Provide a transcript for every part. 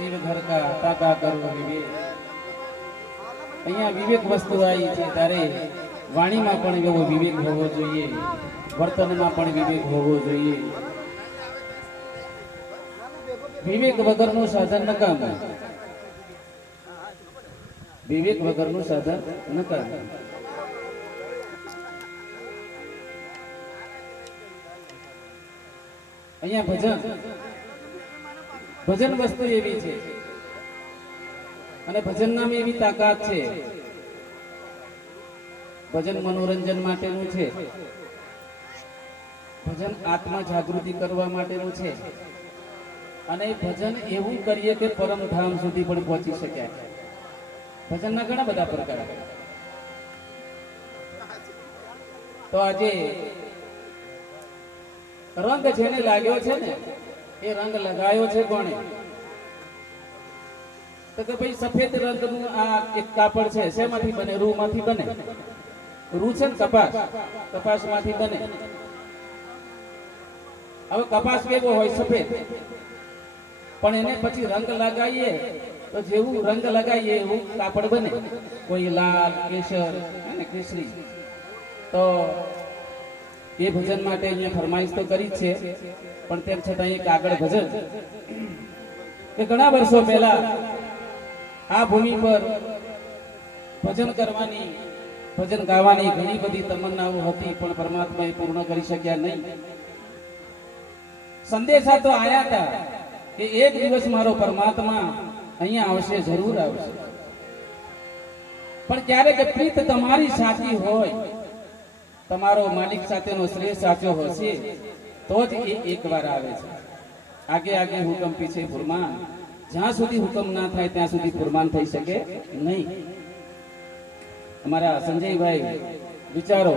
जीव घर का ताका करो विवेक। અહીંયા વિવેક વસ્તુ આવી છે ત્યારે વાણીમાં પણ એવો વિવેક હોવો જોઈએ, વર્તનમાં પણ વિવેક હોવો જોઈએ. વિવેક વગરનું સાધન નકામું, વિવેક વગરનું સાધન નકામું. અહીંયા ભજન વસ્તુ એવી છે અને ભજન નામ એવી તાકાત છે. ભજન મનોરંજન માટેનું છે, ભજન આત્મા જાગૃતિ કરવા માટેનું છે અને ભજન એવું કરીએ કે પરમધામ સુધી પણ પહોંચી શક્યા. ભજનના ઘણા બધા પ્રકાર. તો આજે રંગ જેને લાગ્યો છે ને એ રંગ લગાયો છે કોણે? તો કે ભાઈ સફેદ રંગનું આ એક કાપડ છે, શેમાંથી બને? રૂમાંથી બને. રૂ છે ને કપાસ, કપાસમાંથી બને. હવે કપાસ કેવો હોય? સફેદ. પણ એને પછી રંગ લગાવીએ તો જેવું રંગ લગાવીએ એવું કાપડ બને. કોઈ લાલ, કેસર અને કેસરી. તો એ ભજન માટે અહીંયા ફરમાઈશ તો કરી જ છે, પણ તેમ છતાં એક આગળ ભજન કે ઘણા વર્ષો પહેલા આ ભૂમિ પર ભજન કરવાની, ભજન ગાવાની ઘણી બધી તમન્નાઓ હતી, પણ પરમાત્માએ પૂર્ણ કરી શક્યા નહીં. સંદેશા તો આયા હતા કે એક દિવસ મારો પરમાત્મા અહીંયા આવશે, જરૂર આવશે. પણ ક્યારેક પ્રીત તમારી સાચી હોય, તમારો માલિક સાથેનો શ્રેય સાચો હશે તો જ એ એકવાર આવે છે. આગે આગે હુકમ પીછે ફુરમાન. જ્યાં સુધી હુકમ ના થાય ત્યાં સુધી ફુરમાન થઈ શકે નહીં. અમારા સંજયભાઈ વિચારો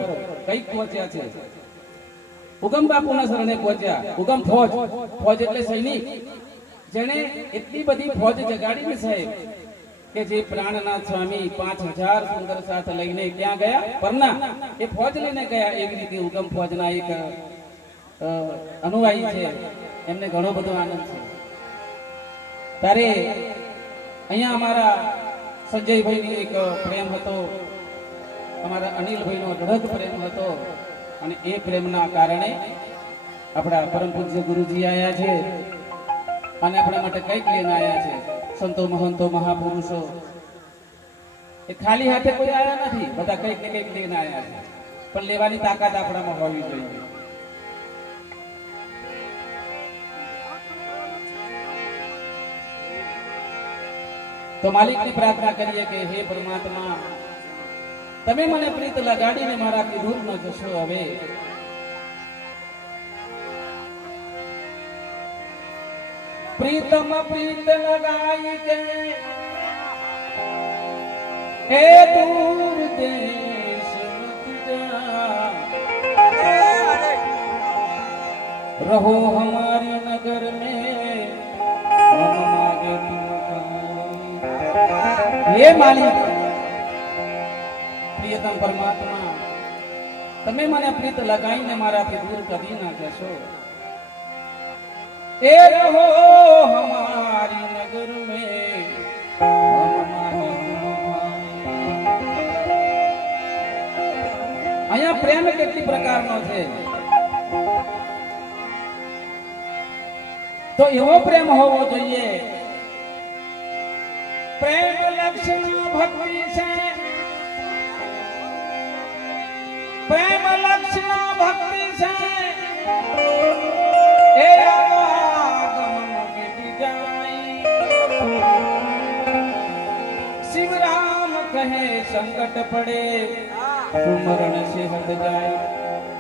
કઈક પહોંચ્યા છે. હુકમ બાપુના શરણે પહોંચ્યા. હુકમ ફોજ, ફોજ એટલે સૈનિક. જેને એટલી બધી ફોજ જગાડીને સાહેબ કે જે પ્રાણનાથ સ્વામી 5000 સુંદર સાથ લઈને ક્યાં ગયા? પરના. એ ફોજ લઈને ગયા. એવી રીતે હુકમ ફોજના એક અનુયાયી છે, એમને ઘણો બધો આનંદ છે. ત્યારે અહીંયા અમારા સંજયભાઈની એક પ્રેમ હતો, અમારા અનિલભાઈનો અઢળક પ્રેમ હતો અને એ પ્રેમના કારણે આપણા પરમ પૂજ્ય ગુરુજી આવ્યા છે અને આપણા માટે કંઈક લઈને આવ્યા છે. સંતો, મહંતો, મહાપુરુષો એ ખાલી હાથે કોઈ આવ્યા નથી, બધા કંઈક ને કંઈક લઈને આવ્યા છે. પણ લેવાની તાકાત આપણામાં હોવી જોઈએ. તો માલિકની પ્રાર્થના કરીએ કે હે પરમાત્મા, તમે મને પ્રીત લગાડીને મારાથી દૂર ન જશો. હવે પ્રીતમ પ્રીત લગાઈ કે હે દૂર દેશ મત જા, રહો હમારી નગર में हम मांगे હે માલિક, પ્રિયતમ પરમાત્મા, તમે મને પ્રીત લગાઈને મારાથી દૂર કદી ના જશો. એ રહો હમારી નગર મેં અહીંયા પ્રેમ કેટલી પ્રકારનો છે. તો એવો પ્રેમ હોવો જોઈએ. પ્રેમ લક્ષણ ભક્તિ છે, પ્રેમ લક્ષણ ભક્તિ છે. એ આગમન બીતી જાય. શિવરામ કહે સંકટ પડે સુમરણ से हट જાય.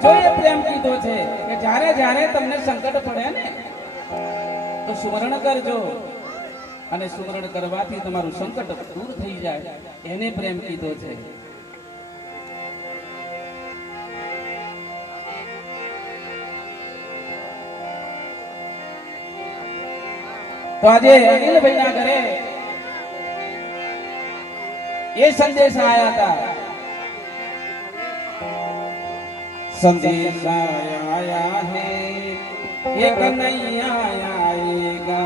જો એ પ્રેમ કીધો છે કે જ્યારે જ્યારે તમને સંકટ પડે ને તો સુમરણ કરજો અને સુમરણ કરવાથી તમારું સંકટ દૂર થઈ જાય. એને પ્રેમ કીધો છે. તો આજે અનિલભાઈ ના ઘરે ये संदेश आया था, संदेश आया है, एक नहीं आएगा।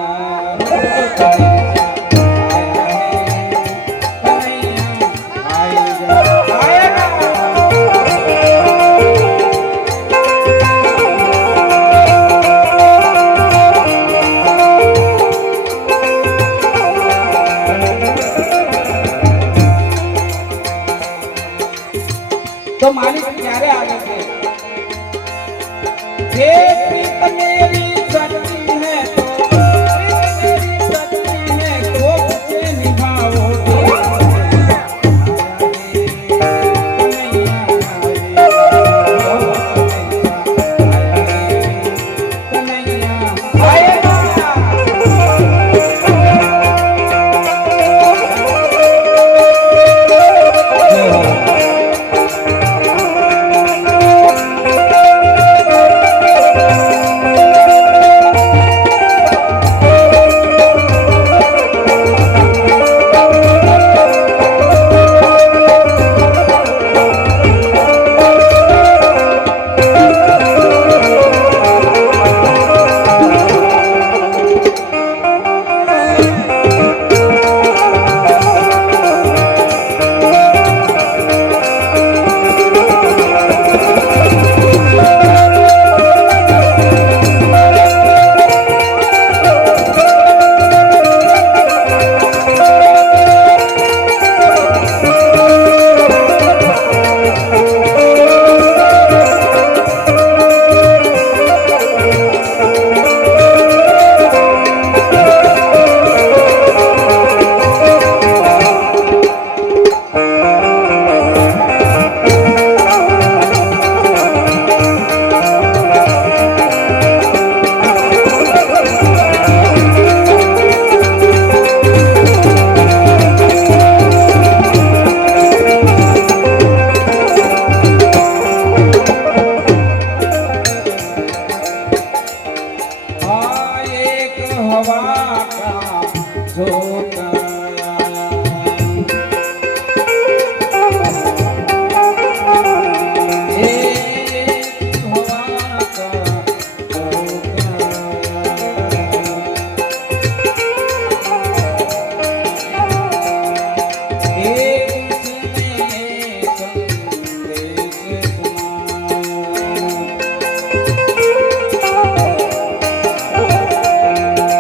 तो मालिक क्यारे आवे छे हे प्रीत मेरी सच्ची है तो प्रीत मेरी सच्ची है तो मुझे निभाओ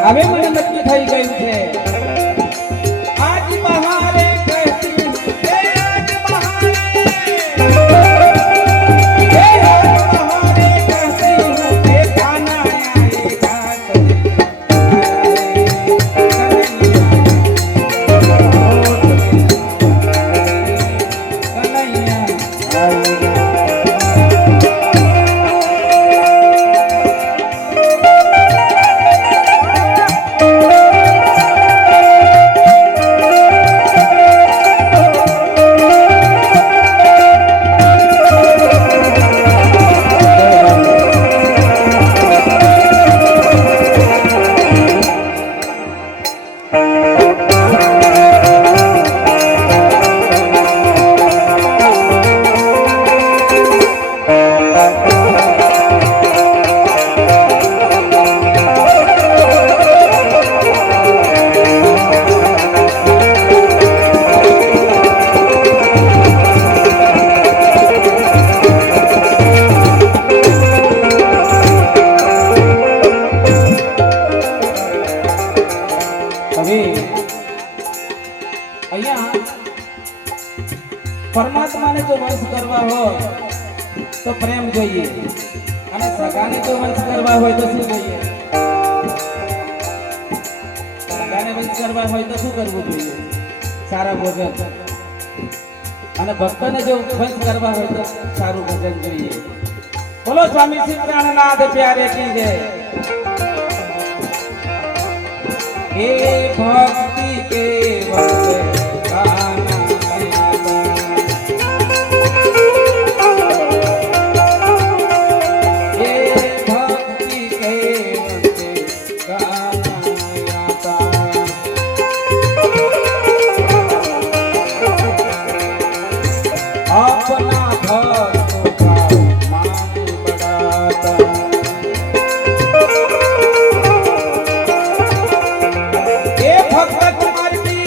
હવે મને નક્કી થઈ ગયું છે આજ બહારે કહેતી હું કે આજ બહારે કહેતી હું કે કાના આયેગા परमात्मा ने जो वंश करवा हो तो प्रेम જોઈએ અને સગાને જો વંશ કરવા હોય તો શું જોઈએ સગાને વંશ કરવા હોય તો શું કરવું જોઈએ સારા ભોજન અને ભક્તને જો વંશ કરવા હોય તો સારું ભજન જોઈએ બોલો સ્વામી શ્રી પ્રાણનાથ પ્યારે કી જય हे भक्ति के वंश गाना भक्त कुमार की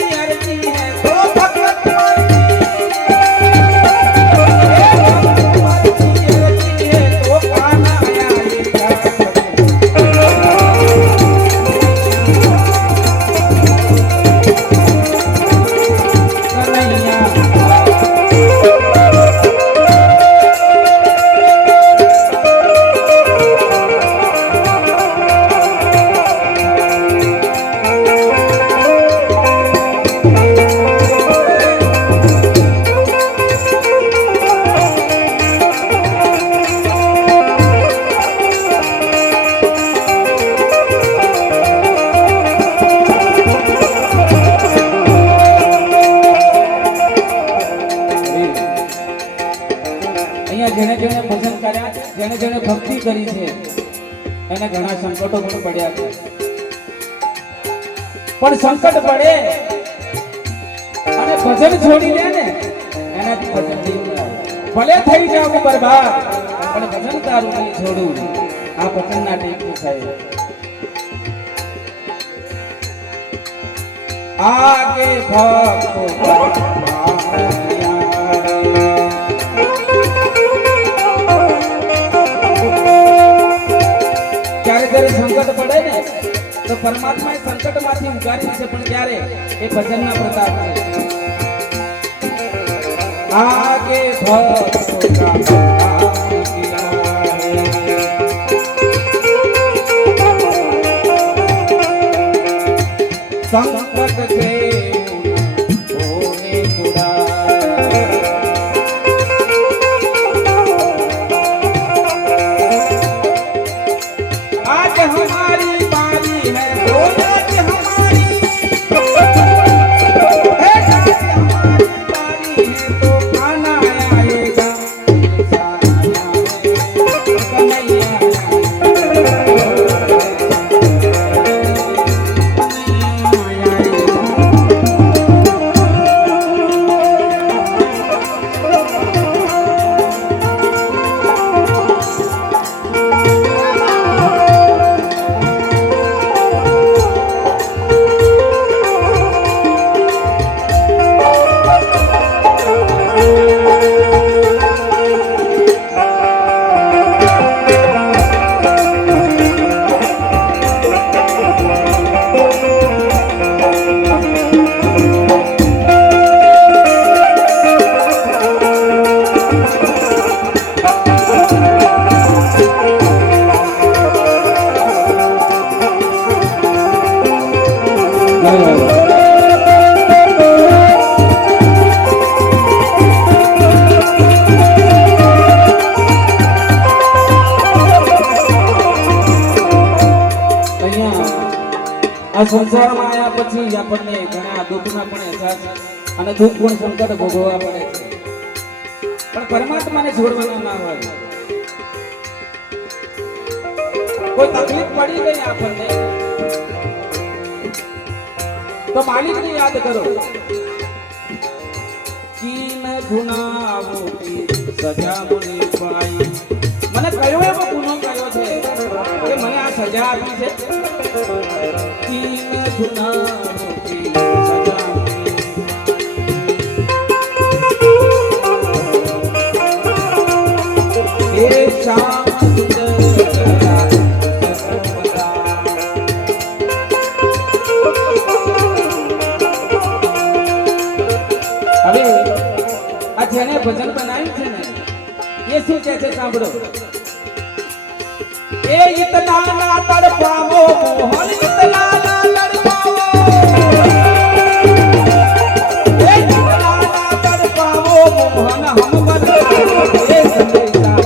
જેને ભક્તિ કરી છે એને ઘણા સંકટો પણ પડ્યા છે, પણ સંકટ પડે અને ભજન છોડી દે ને એનાથી ભજન નહીં થાય. ભલે થઈ જાવ બરબાદ પણ ભજન તારું નહીં છોડું. આ ભજનના ટેકનું થાય. आगे भक्तों का क्यारे जरे संकट पड़े ने तो परमात्मा संकट माथी उगारी दे पण क्यारे ए भजनना प्रताप छे. आगे भक्तों का संकट से होने छुड़ा. आज हमारी बारी है तो आज हमारी बारी है तो खाना आएगा कन्हैया. આ સંસારમાં આયા પછી આપણને ઘણા દુઃખના પણ અહેસાસ અને દુઃખ પણ સંકટ ભોગવવા પડે છે, પણ પરમાત્માને છોડવાના ના હોય. કોઈ તકલીફ પડી ગઈ આપણને તો માલિકને યાદ કરો. कीन गुनाहों सजा મને પાઈ. મને કયો એવો ગુનો કર્યો છે કે મને આ સજા આપી છે? कीन गुनाहों सजा ए शाम જેને ભજન બનાવ્યું છે ને એ શું કહે છે સાંભળો. એ ઇતના ના તડપાવો મોહન, ઇતના ના તડપાવો, એ ઇતના ના તડપાવો મોહન, હમ બદલાવો એ સંદેશા.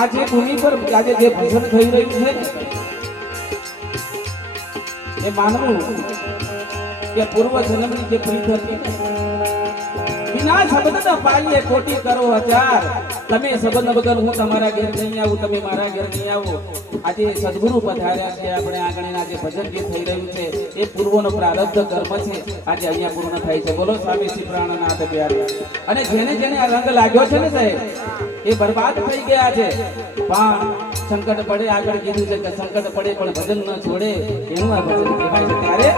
આજે ભૂમિ પર આજે જે ભજન થઈ રહ્યું છે એ માનવું કે પૂર્વ જન્મની જે પ્રીત હતી વિના શબ્દ પાઈએ કોટી કરો હજાર. તમે શબ્દ વગર હું તમારા ઘેર નહીં આવું, તમે મારા ઘેર નહીં આવો. આજે સદગુરુ પધાર્યા છે, આપણે આંગણેના જે ભજન ગીત થઈ રહ્યું છે એ પૂર્વનો પ્રારબ્ધ કર્મ છે, આજે અહીંયા પૂર્ણ થાય છે. બોલો સ્વામી શ્રી પ્રાણનાથ પ્યારે. અને જેને જેને આ રંગ લાગ્યો છે ને સાહેબ, એ બરબાદ થઈ ગયા છે. પણ સંકટ પડે, આગળ કીધું છે કે સંકટ પડે પણ ભજન ન છોડે, એનું આ ભજન કહેવાય છે. ત્યારે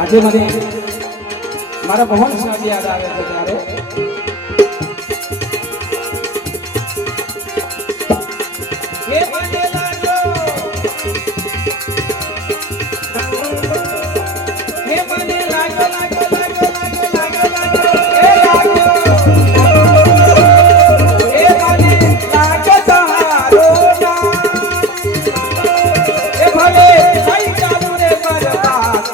આજે મને મારા ભવન સાહેબ યાદ આવે છે. ત્યારે એ મને લાગ્યો, એ મને લાગ્યો, લાગ્યો, લાગ્યો, લાગ્યો, લાગ્યો, લાગ્યો, એ લાગ્યો, એ મને લાગ્યો તારો નામ. એ ભલે થઈ જાવું રે બરબાદ,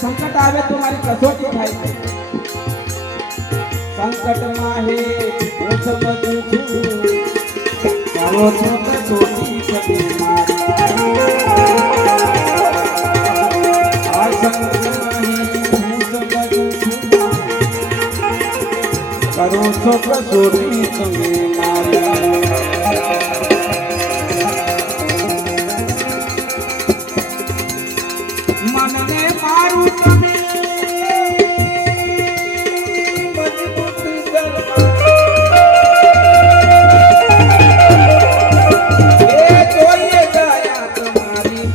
સંકટ આવે તો મારી કસોટી થાય છે. સંકટમાં હે હું સમજું છું, કરો છો કસોટી સતી મારી. આ સંકટમાં હે હું સમજું છું, કરો છો કસોટી તમે મારી. મનને મારું તમે મજબૂત કરવા, એ જોઈએ દયા તમારી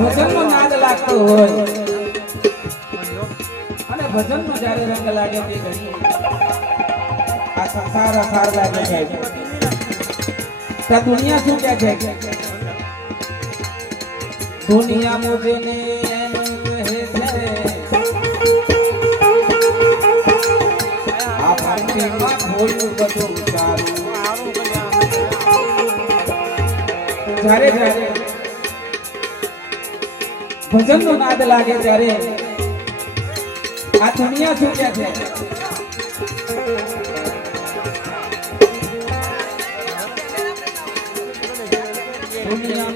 ભજનનો નાદ લાગતો હોય અને ભજનનો જ્યારે રંગ લાગે તે ઘડી આ સંસાર અસાર લાગે છે. દુનિયા શું કહે છે? દુનિયા મુજને એમ કહે છે, આ ભક્તિમાં ભોયું બધું સારું. જ્યારે જ્યારે ભજનનો નાદ લાગે ત્યારે આ દુનિયા શું કહે છે? દુનિયા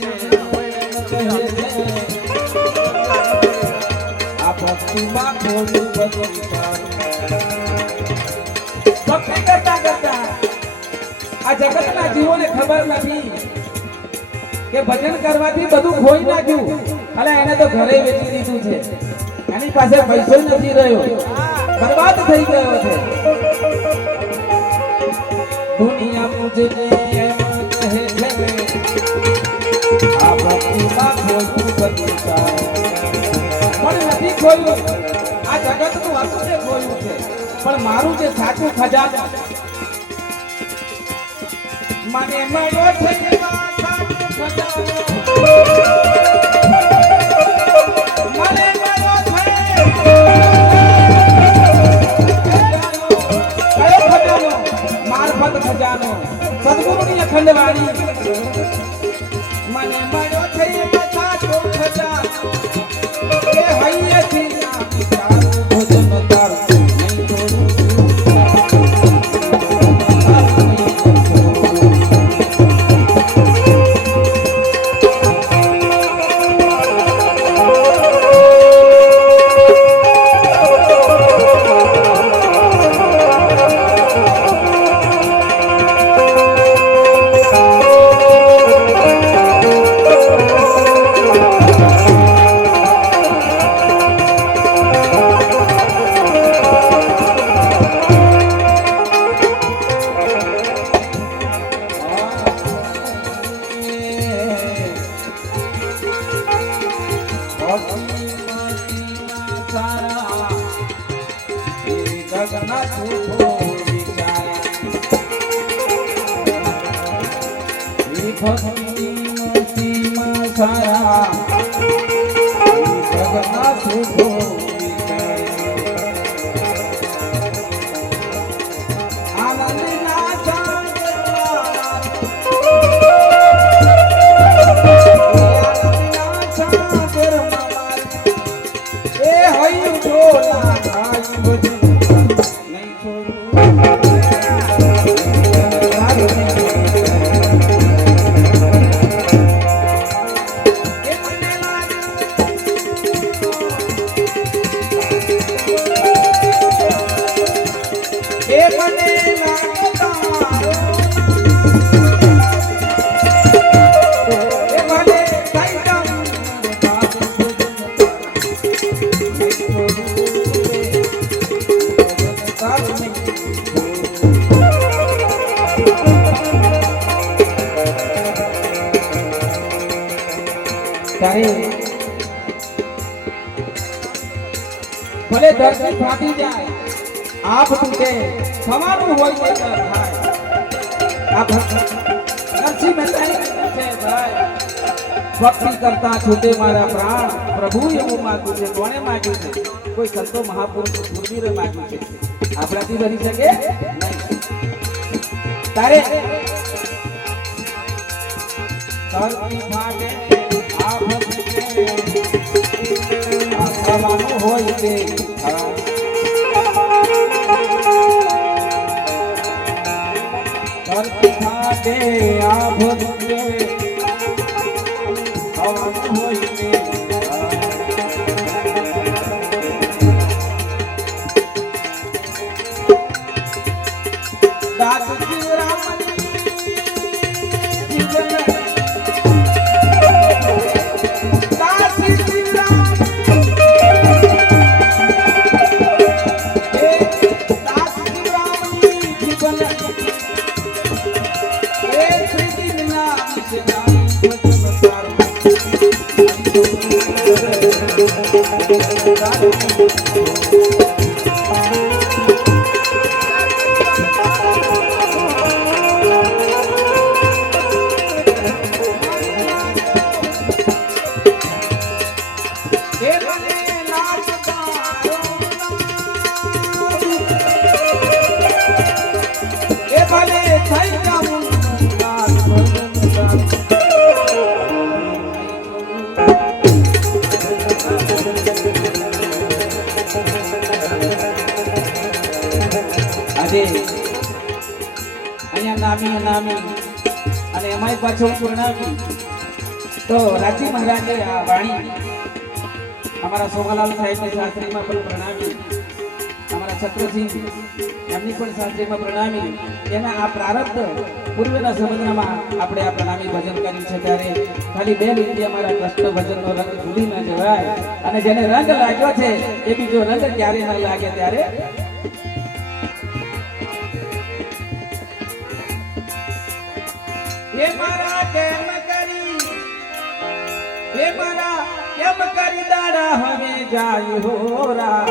આ જગતના જીવોને ખબર નથી કે ભજન કરવાથી બધું ખોઈ નાખ્યું. અલે એને તો ઘરે વેચી દીધું છે, એની પાસે પૈસો નથી રહ્યો, બરબાદ થઈ ગયો છે. દુનિયા મુझे એમ કહે છે, આ ભક્તિમાં ખોયું બધું પણ નથી ખોયું. આ જગતનું હતું તે ખોયું છે, પણ મારું જે સાચું ખજાનો મને મળ્યો છે. ખજાનો સદગુરુની અખંડવાણી મને મળ્યો છે સાચો ખજાનો. એ હૈયેથી ના વિચાર ભોજન તારું નહીં છોડું. ભલે ધરતી ફાટી જાય, આપ તૂટે, થવાનું હોય તે થાય. આ નરસિંહ મહેતાએ છે ભાઈ, ભક્તિ કરતા છૂટે મારા પ્રાણ. પ્રભુ એવું માગ્યું છે. કોણે માગ્યું છે? કોઈ સંતો મહાપુરુષ ગુરુજીએ માગ્યું છે. આપણાથી બની શકે નહીં. તારે ધરતી ફાટે આ ભક્તિ થવાનું હોય તે ધરતી ફાટે આ ભક્તિ થવાનું હોય તે દાસ શિવરામની જીવન નામી અને એમાંય પાછો પૂર્ણાવી તો રાજી મહારાજે આ વાણી અમારા સોમાલાલ સાહેબની શાસ્ત્રીમાં પણ પ્રણાવી, અમારા છત્રસિંહ એમની પણ શાસ્ત્રીમાં પ્રણામી. એના આ પ્રારબ્ધ પૂર્વના સમગ્રમાં આપણે આ પ્રણામી ભજન કર્યું છે. ત્યારે ખાલી બે લીટી અમારા કૃષ્ણ ભજનનો રંગ ભૂલી ન જવાય. અને જેને રંગ લાગ્યો છે એ બીજો રંગ ક્યારે ન લાગે. ત્યારે એ મારા કેમ કરી દાડા હવે જાય હોરા.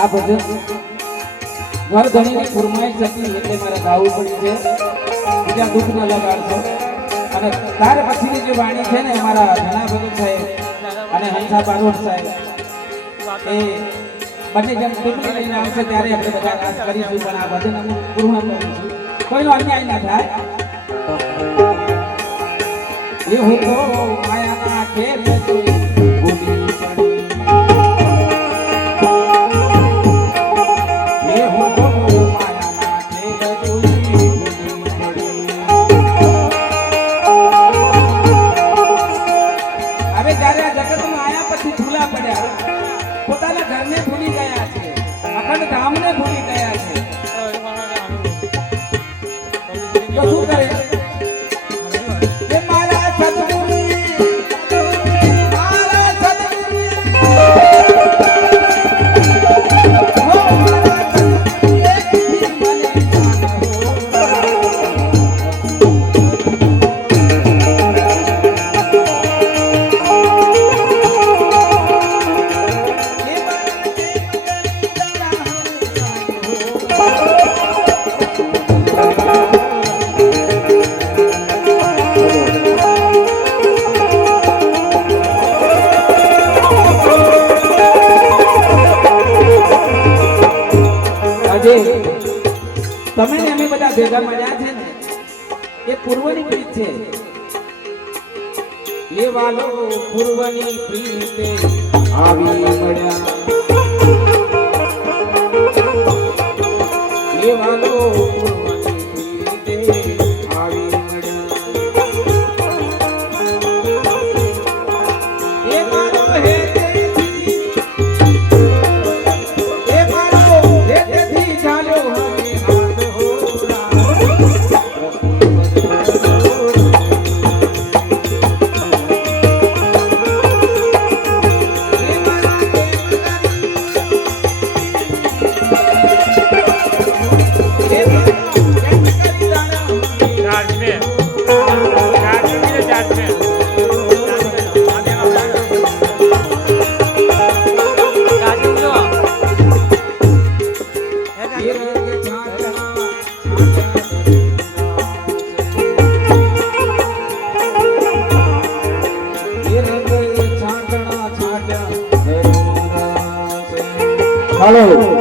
આ ભજન ઘર ધણીની ફરમાઈશ હતી એટલે મારે ગાવું પડ્યું છે. બીજા દુઃખ ન લગાડશો. અને ત્યાર પછીની જે વાણી છે ને અમારા ઘણા ભગત સાહેબ અને હંસા બારોટ સાહેબ એ બંને જેમ ટુકડી લઈને આવશે ત્યારે આપણે બધા રાસ કરીશું. પણ આ ભજન અમે પૂર્ણ કરીશું. કોઈનો અન્યાય ના થાય. એ હું તો માયાના ખેલ જોઈ ભૂલી પડી. પોતાના ઘરને ભૂલી ગયા છે, અખંડ ધામને ભૂલી ગયા છે. તો શું કરે? એ મારા સદગુરુ, મારા સદગુરુ, તમે ને અમે બધા ભેગા મળ્યા છે ને એ પૂર્વની પ્રીત છે. એ વાલો પૂર્વની પ્રીતે આવી મળ્યા. એ વાલો પૂર્વની પ્રીતે આવી મળ્યા. એ મારો હેતેથી, એ મારો હેતેથી ચાલ્યો Yeah. હાલો